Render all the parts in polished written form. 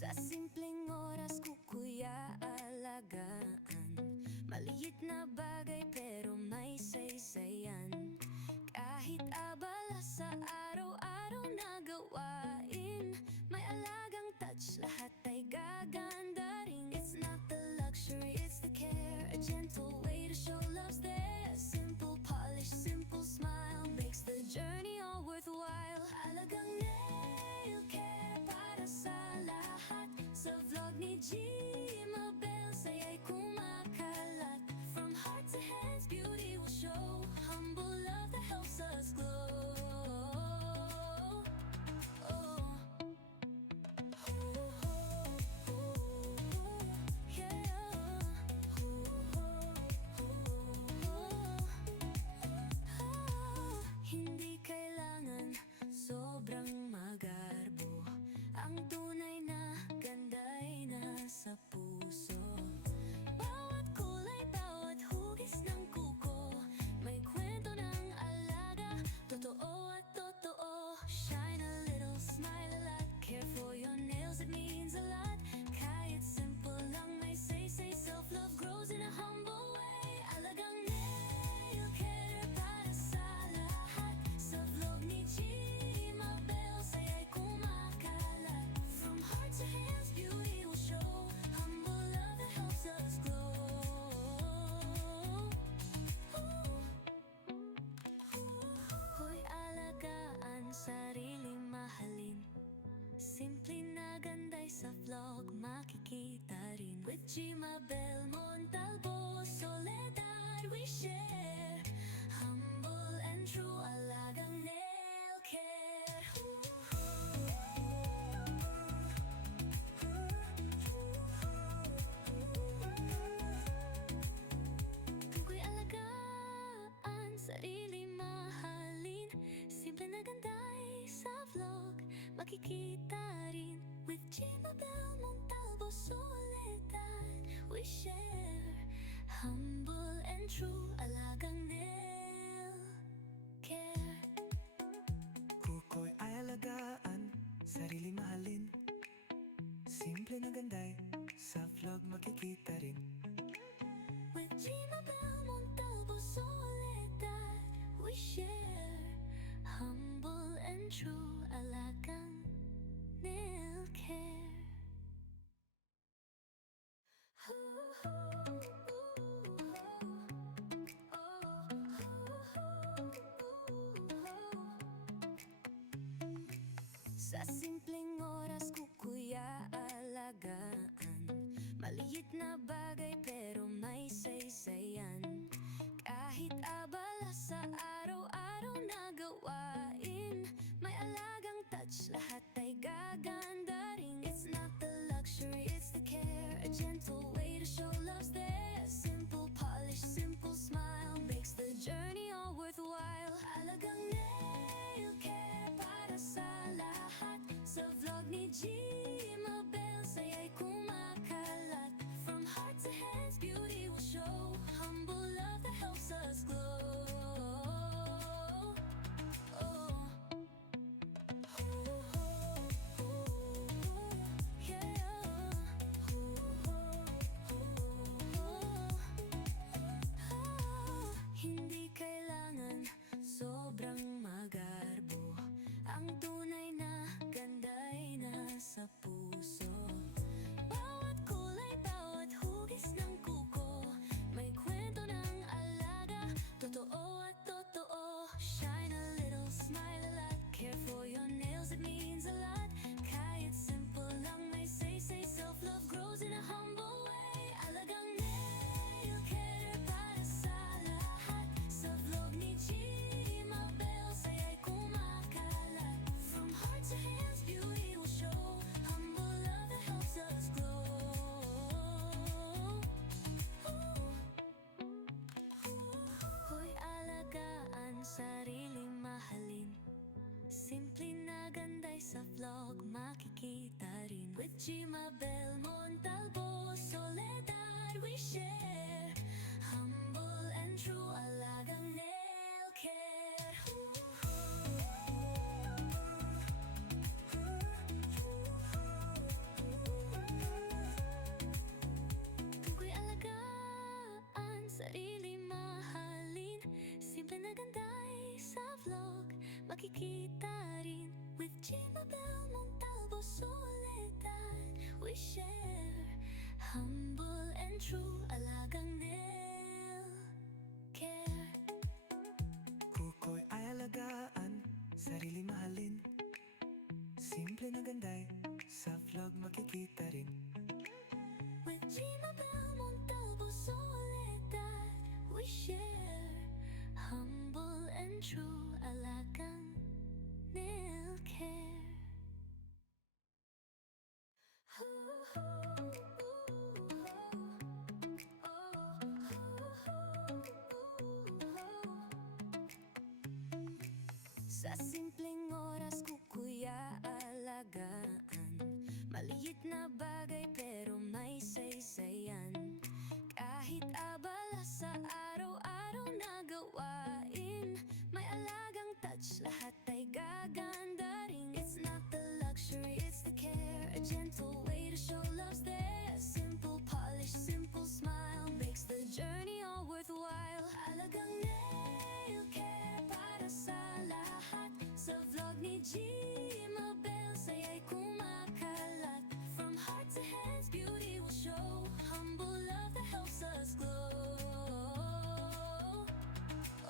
Sa simpleng oras ko kuya alagaan maliit na bagay pero may saysayan. Kahit abala sa araw-araw na gawain, may alagang touch, lahat ay gaganda rin. It's not the luxury, it's the care, a gentle way to show love's there. Simple polish, simple smile makes the journey all worthwhile. Alagang nail care para sa lahat. Sa vlog ni Gmabel, saya'y kumakalat. From heart to hands, beauty will show. Humble love that helps us glow. Hindi kailangan sobrang magarbo. Ang tunay na ganda ay nasa puso. Bawat kulay, bawat hugis ng kuko, may kwento ng alaga, totoo at totoo. Shine a little, smile a lot, care for your nails, it means a lot. Kahit simple lang may say, self-love grows in a humble way. Alagang nail care para sa lahat. Sa vlog ni Gmabel, saya'y kumakalat. From heart to hands, beauty will show. Humble love that helps us glow. Hoy, alagaan, sariling mahalin. Simple na ganda'y sa vlog makikita rin. With Gmabel Montalvo, Soledad we share. Humble and true, alagang nail care. Tukoy alagaan, sarili mahalin. Simple na ganda'y sa vlog makikita rin. With Gmabel Montalvo, Soledad we share. Humble and true, alagang nail care. Kuko'y ay alagaan, sarili mahalin. Simple na ganda'y sa vlog makikita rin. With Gmabel Montalvo, Soledad we share. Humble and true, alagang nail care. Sa simpleng oras ko kuya alagaan maliit na bagay pero may saysayan. Kahit abala sa araw-araw na gawain, may alagang touch, lahat ay gaganda rin. It's not the luxury, it's the care, a gentle way to show love's there. Simple polish, simple smile makes the journey all worthwhile. Alagang nail care para sa lahat. Sa vlog ni Gmabel, saya'y kumakalat. From heart to hands, beauty will show. Humble love that helps us glow. Hindi kailangan sobrang magarbo. Ang tunay na ganda ay nasa puso. Bawat kulay, bawat hugis ng kuko, may kwento ng alaga, totoo at totoo. Shine a little, smile a lot, care for your nails, it means a lot. Kahit simple lang may say, self-love grows in a humble way. Alagang nail care para sa lahat. Sa vlog ni Gmabel, saya'y kumakalat. From heart to hands, beauty will show. Humble love that helps us glow. Hoy, alagaan, sariling mahalin. Simple na ganda'y sa vlog makikita rin. With Gmabel Montalvo, Soledad we share. Humble and true, alagang nail care. makikita rin. With Jimabel Montalvo, Soledad, we share humble and true alagang nail care. Kuko'y ay alagaan, sarili mahalin. Simple na ganday, sa vlog makikita rin. With Jimabel Montalvo, Soledad, we share humble and true alagang nail care. Sa simpleng oras ko kuya alagaan, maliit na bagay pero may saysayan. Kahit abala sa araw-araw na gawain, may alagang touch, lahat ay gaganda rin. It's not the luxury, it's the care, a gentle way to show love's there. Simple polish, simple smile makes the journey all worthwhile. Alagang nail care para sa lahat. Sa vlog ni Jimabel, saya'y kumakalat. From heart to hands, beauty will show. Humble love that helps us glow.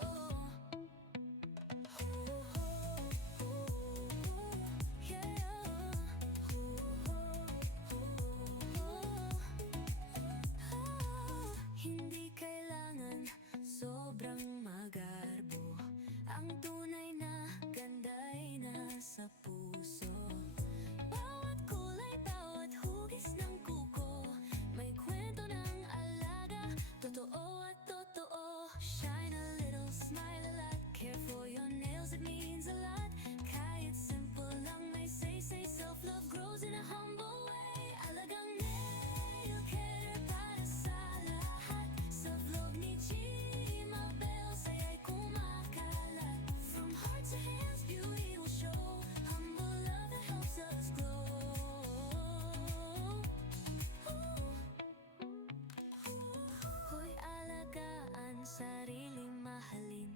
Oh. Hindi kailangan sobrang magarbo, ang tunay na ganda'y nasa puso. Bawat kulay, bawat hugis ng kuko, may kwento ng alaga, totoo at totoo. Shine a little, smile a lot, care for your nails, it means a lot. Kahit simple lang may say, self-love grows in a humble way. Alagang nail care para sa lahat. Sa vlog ni Jimabel, saya'y kumakalat. From heart to hands, beauty will show. Humble love that helps us glow. Hoy alagaan, sariling mahalin.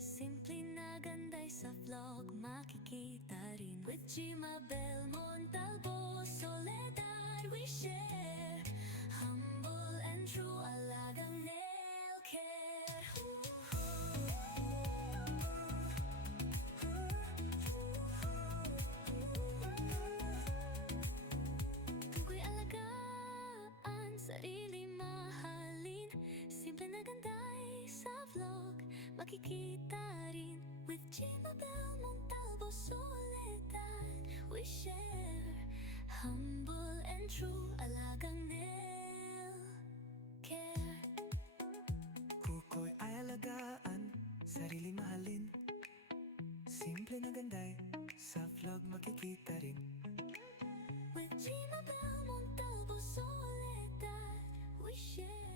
Simple na ganday sa vlog makikita rin. With Jimabel Montalvo, Soledad, we share humble and true alagang nail care. Tukoy alagaan, sarili mahalin. Simple na ganday sa vlog makikita rin. With Jimabel Montalvo, Soledad, we share humble and true alagang nail care. Kuko'y ay alagaan, sarili mahalin. Simple na ganday, sa vlog makikita rin. With Jimabel Montalvo, Soledad, we share